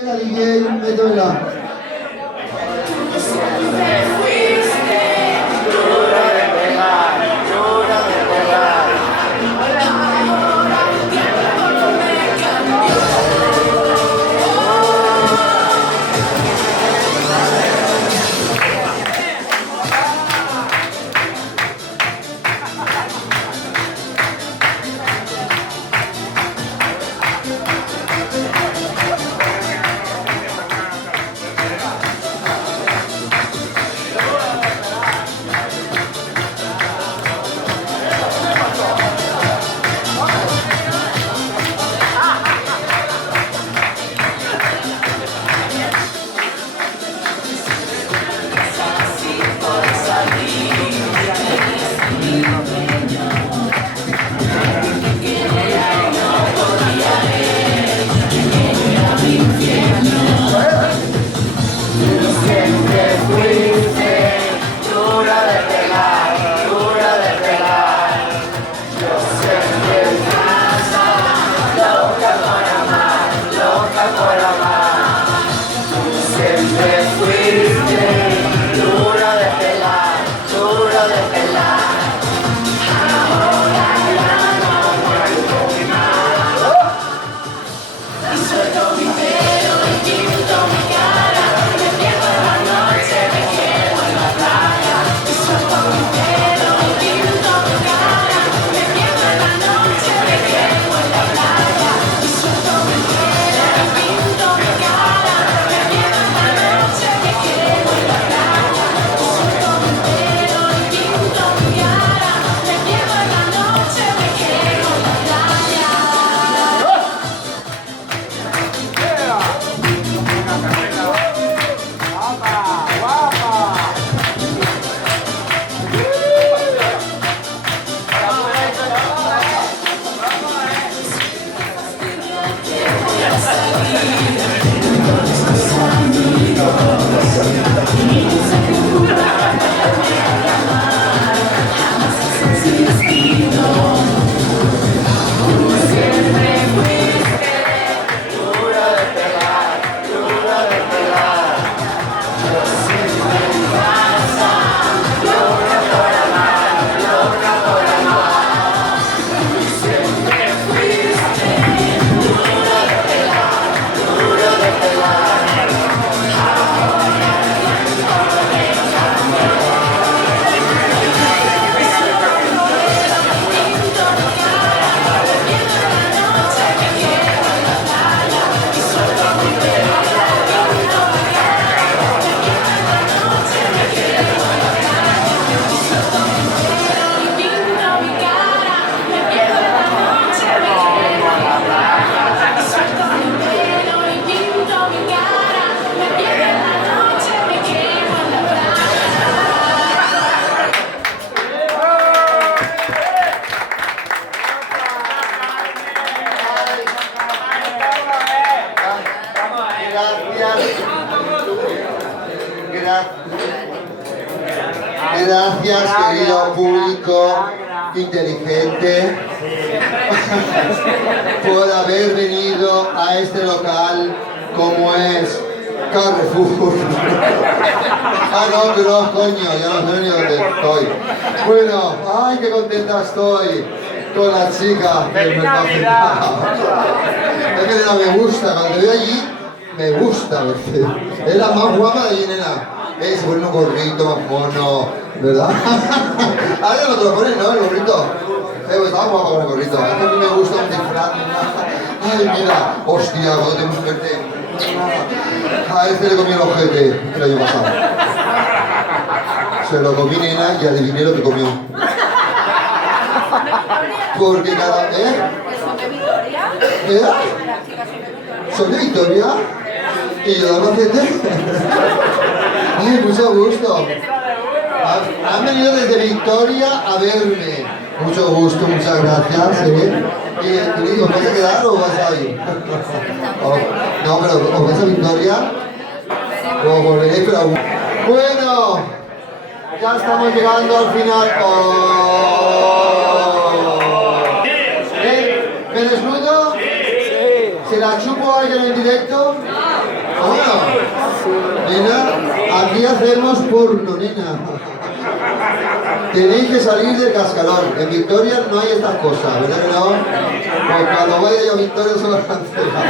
Era DJ, métemela. Gracias, querido público inteligente, por haber venido a este local como es Carrefour. Ah, no, pero coño, ya no sé ni dónde estoy. Bueno, ay, qué contenta estoy con la chica del mercado central. Es que nena me gusta, cuando te veo allí, me gusta verte. Es la más guapa de allí, nena. Se pone un gorrito más mono, ¿verdad? Ahora no te lo pones, ¿no? El gorrito. Pues estaba guapa con el gorrito. Es que a mí me gusta un disfraz. Ay, mira, hostia, cuando tenemos que verte. A este le comí el ojete el año pasado. Se lo comí, nena, y adiviné lo que comió. Porque cada... ¿Son de Vitoria? ¿Son de Vitoria? ¿Y yo de Albacete? Ay, mucho gusto. Han venido desde Victoria a verme. Mucho gusto, muchas gracias. ¿Y os vais a quedar o vais a ir? No, pero ¿os vais a Victoria? ¿O volveréis? Pero aún. Bueno, ya estamos llegando al final. ¿Me desnudo? ¿Se la chupo a alguien en directo? Aquí hacemos porno, nena. Tenéis que salir del cascarón. En Victoria no hay estas cosas, ¿verdad que no? Pues cuando vaya yo a Victoria se lo cancelan.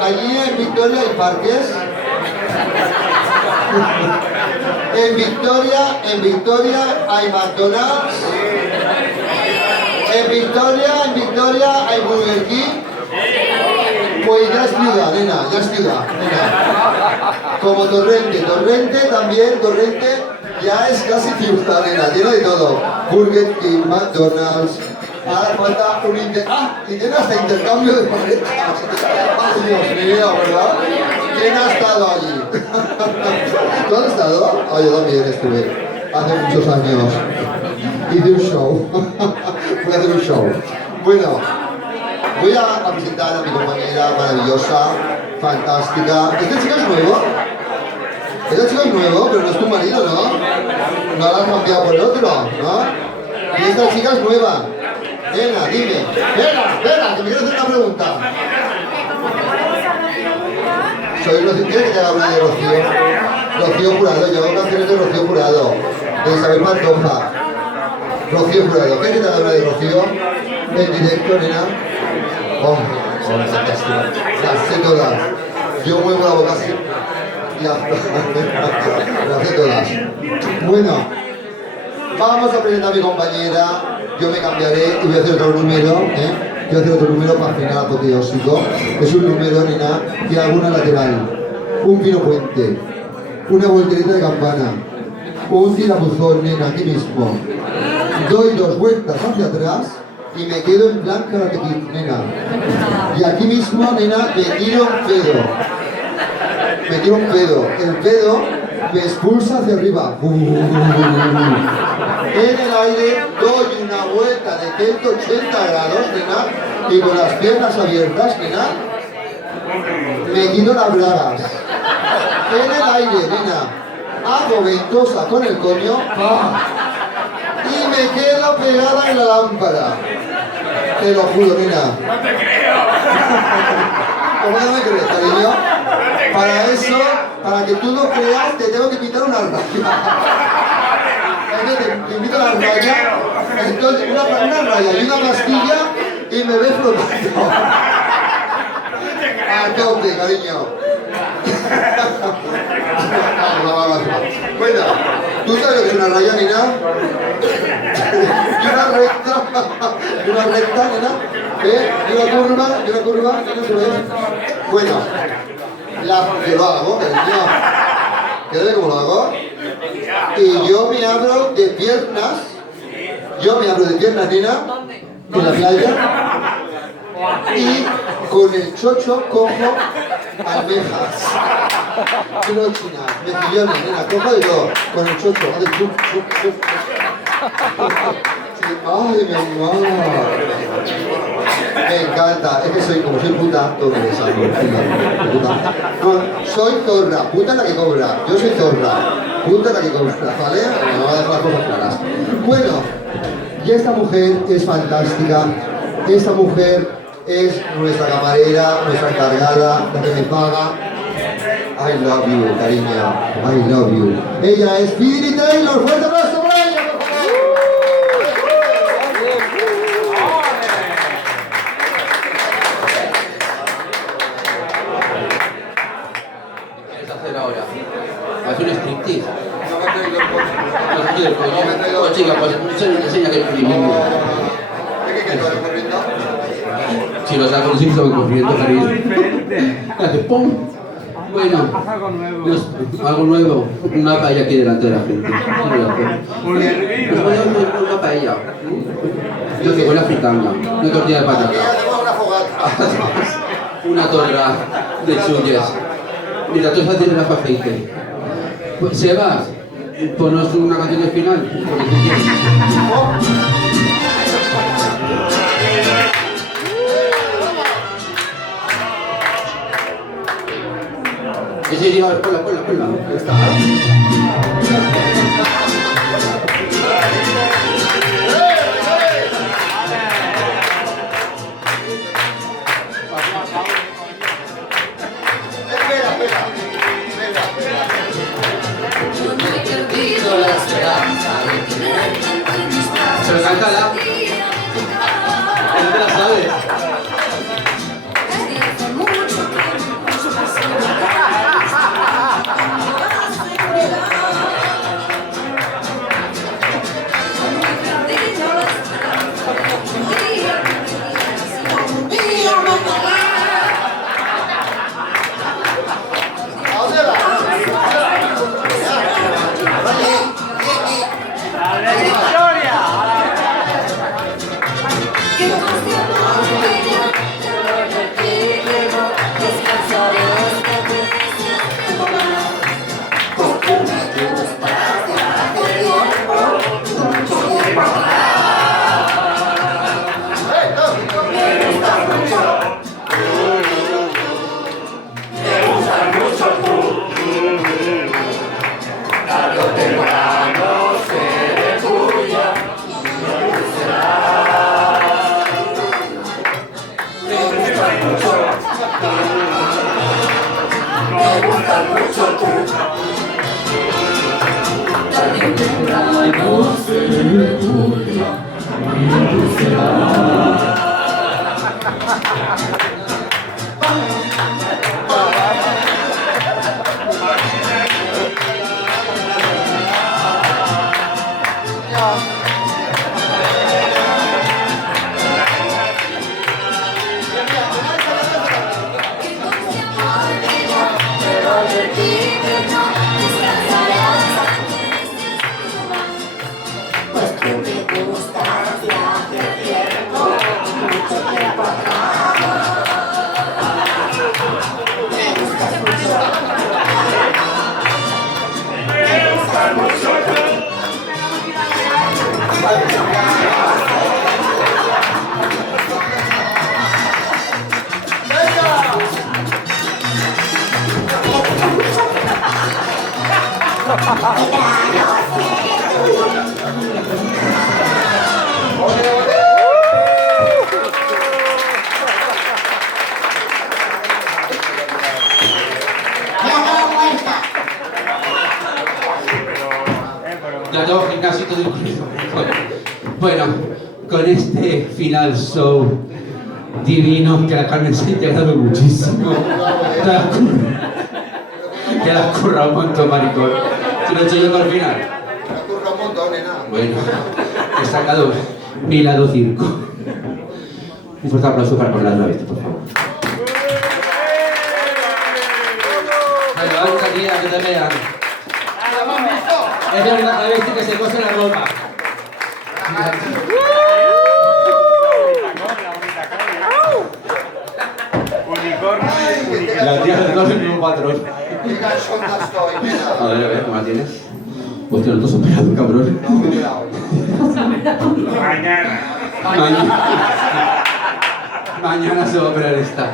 Allí en Victoria hay parques. En Victoria hay McDonald's. En Victoria hay Burger King. Pues ya es ciudad, nena, ya es ciudad, nena. Como Torrente también, Torrente ya es casi ciudad, nena, tiene de todo. Burger King, McDonald's. Ahora falta un y tiene hasta intercambio de parejas. Ay, Dios mío, ¿verdad? ¿Quién ha estado allí? ¿Tú has estado? Ah, yo también estuve. Hace muchos años. Hice un show. Voy a hacer un show. Bueno, voy a presentar a mi compañera maravillosa, fantástica. ¿Este chico es nuevo? Este chico es nuevo, pero no es tu marido, ¿no? No lo has cambiado por el otro, ¿no? Y esta chica es nueva. Venga, dime. Venga, que me quiero hacer una pregunta. Soy Rocío. ¿Quieres que te hable de Rocío? Rocío Jurado, yo hago canciones de Rocío Jurado, de Isabel Pantoja. Rocío Jurado, ¿quieres que te hable de Rocío? En directo, nena. Oh, fantástica. Las sé todas. Yo muevo la boca así. Ya. Las sé todas. Bueno, vamos a presentar a mi compañera. Yo me cambiaré y voy a hacer otro número, Voy a hacer otro número para final apoteósico. Es un número, nena, que hago una lateral, un pino puente, una voltereta de campana, un tirabuzón, nena, aquí mismo. Doy 2 vueltas hacia atrás y me quedo en plan Karate Kid, nena. Y aquí mismo, nena, me tiro un pedo. Me tiro un pedo. El pedo me expulsa hacia arriba. En el aire doy una vuelta de 180 grados, nena, y con las piernas abiertas, nena, me quito las bragas. En el aire, nena, hago ventosa con el coño, y me quedo pegada en la lámpara. Te lo juro, nena. No te creo. ¿Cómo no me crees, cariño? Para eso, para que tú no creas, te tengo que quitar una raya. Te invito a la raya, entonces una raya y una pastilla y me ves flotando. A tope, cariño. Bueno, ¿tú sabes lo que es una raya, nena? Y una recta, nena. Y una curva, ¿no se ve? Bueno, yo lo hago, cariño. ¿Quieres ver cómo lo hago? Y yo me abro de piernas, nena, en la playa, y con el chocho cojo almejas, chinas, mejillones, nena, cojo de todo, con el chocho, hace chup. Ay, mi amor. Me encanta, es que soy puta, todo me salgo, puta. No, soy zorra, puta la que cobra, yo soy zorra, puta la que cobra, ¿vale? Me voy a dejar las cosas claras. Bueno, y esta mujer es fantástica, esta mujer es nuestra camarera, nuestra encargada, la que me paga. I love you, cariño, I love you. Ella es Phoebe Taylor, fuerte aplauso para ella, por favor. Ahora, hacer un striptease. No quiero el coño. Oh, chica, pues enseña que es mismo. ¿Qué te vas corriendo? Si lo saco, sí, estoy corriendo, cariño. Hace pum. Bueno, algo nuevo. Una paella aquí delante de la gente. Una paella. Yo que huele a fritanga. Una tortilla de patata. Una fogata. Una torra de chulles. Mira, tú estás haciendo el aceite. Pues, Sebas, ponos una canción de final. Porque tú quieres. Ese iría, ponla. Ya está. Espera. Pues tú me gustas ya hace tiempo, mucho tiempo atrás. Me gustas mucho. Me gustas mucho. Ya tengo gimnasio todo incluido. Bueno, con este final show divino que la Carmen se ha integrado muchísimo. Te la has currado un montón, maricón. Si lo he hecho yo para el final. Me ocurre un montón, nena. Bueno, he sacado mi lado circo. Un fuerte aplauso para con las naves, por favor. Levanta, tía, que te vean. Es de una travesti que se cose la ropa. La tía de todo el mismo patrón. Qué cachonda estoy, nena. A ver, ¿cómo la tienes? Hostia, no te has operado, cabrón. No me he operado. Mañana se va a operar esta.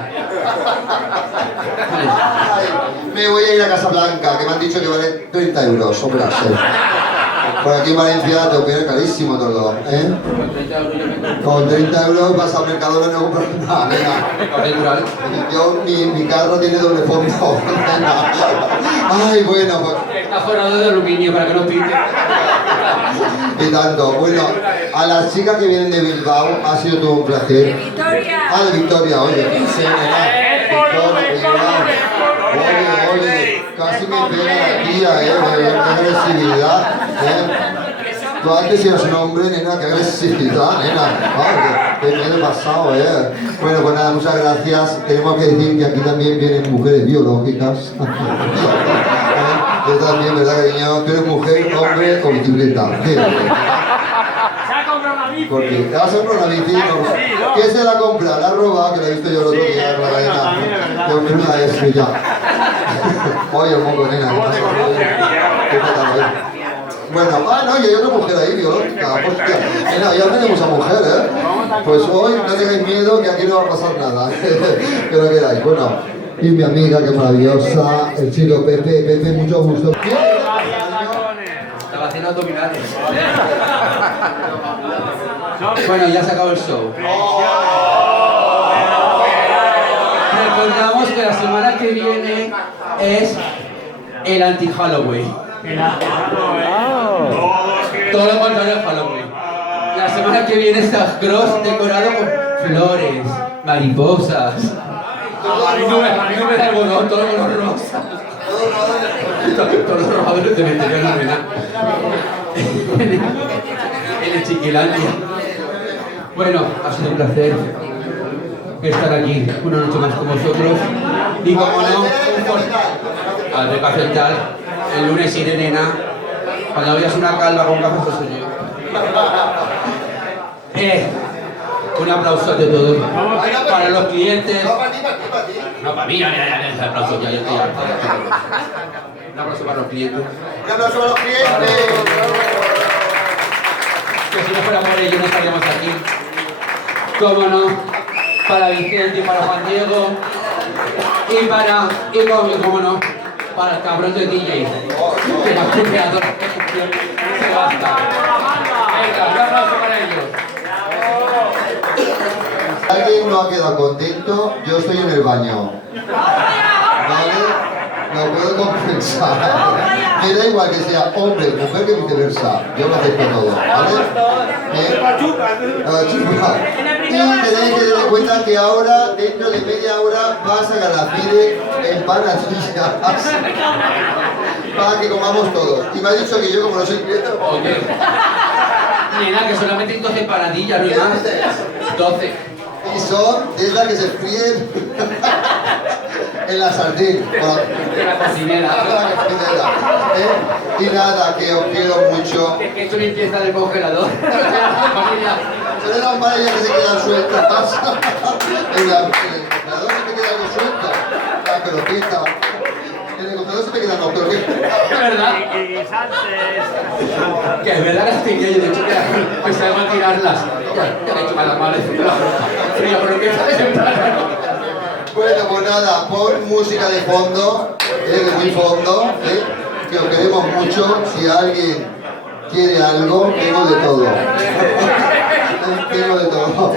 Ay. Ay, me voy a ir a Casablanca, que me han dicho que vale 30 euros operarse. Por aquí en Valencia te opera carísimo todo, ¿eh? Con 30 euros vas al Mercadona y no compras nada, nena. Yo, mi carro tiene doble fondo, nena. Ay, bueno, pues... Está forrado de aluminio para que no pinte. Y tanto. Bueno, a las chicas que vienen de Bilbao ha sido todo un placer. Victoria. Ah, de Victoria, oye. Sí, nena. Victoria, Bilbao. Oye, casi me pega la tía, qué agresividad, Tú antes eras un hombre, nena, qué agresividad, nena. Ay, qué miedo pasado, Bueno, pues nada, muchas gracias. Tenemos que decir que aquí también vienen mujeres biológicas. Yo también, ¿verdad, cariño? Tú eres mujer, hombre o bicicleta. Porque te vas a comprar una bici, ¿no? ¿Quién se la compra? La roba, que la he visto yo el otro día en la cadena. Qué menuda es ya. Oye, un poco, nena. ¿Qué tal, Bueno, no, y hay otra mujer ahí, biológica. Hostia, nena, ya tenemos a mujer, Pues hoy no tengáis miedo, que aquí no va a pasar nada. Que no queráis. Bueno, y mi amiga, que es maravillosa, el chico Pepe, mucho gusto. Estaba haciendo abdominales. Bueno, ya se acabó el show. Recordamos que la semana que viene es el anti-Halloween. Todo lo contrario a Halloween. La semana que viene está Cross decorado con flores, mariposas, nubes de algodón, todo color rosa. Todos los robadores de meterían la arena. En el Chiquilandia. Bueno, ha sido un placer estar aquí una noche más con vosotros. Y como no, al Beca Central, el lunes iré, nena. Cuando veas una calva con gafas, eso soy yo. Un aplauso de todos. Para los clientes. No, para mí, ya, aplauso, ya estoy harto. Un aplauso para los clientes. Un aplauso para los clientes. Que si no fuera por ellos no estaríamos aquí. Cómo no, para Vicente y para Juan Diego. Y cómo no, para el cabrón de DJ. Que nos ha creado se basta. Venga, un aplauso para ellos. ¿Alguien no ha quedado contento? Yo estoy en el baño. ¿Vale? lo puedo compensar. Me da igual que sea hombre, mujer que viceversa. Yo lo acepto todo, ¿vale? A chupar. Y tenéis que tener en cuenta que ahora, dentro de media hora, vas a Galafide en empanadillas para que comamos todos. Y me ha dicho que yo, como no soy cliente, no puedo. Oye, nena, que solamente hay 12 empanadillas, no hay más. 12. Y son de esas que se fríen en la sardín. De la cocinera. Y nada, que os quiero mucho. Es que he hecho limpieza del congelador. Son las maravillas que se quedan sueltas. En el congelador se me queda algo suelto. La pelotita. En el congelador se me quedan los pelotitas. ¿Es verdad? Que es verdad que las tenía yo, de hecho, que pensaba en tirarlas. Ya he hecho malas males. Frío, pero que sabes en plata, ¿no? Bueno, pues nada, pon música de fondo, de muy fondo, que os queremos mucho. Si alguien quiere algo, tengo de todo. Tengo de todo.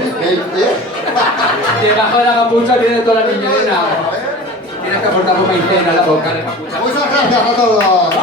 Debajo de la capucha tiene toda la niñera. Tienes que aportar un maicena a la boca de capucha. Muchas gracias a todos.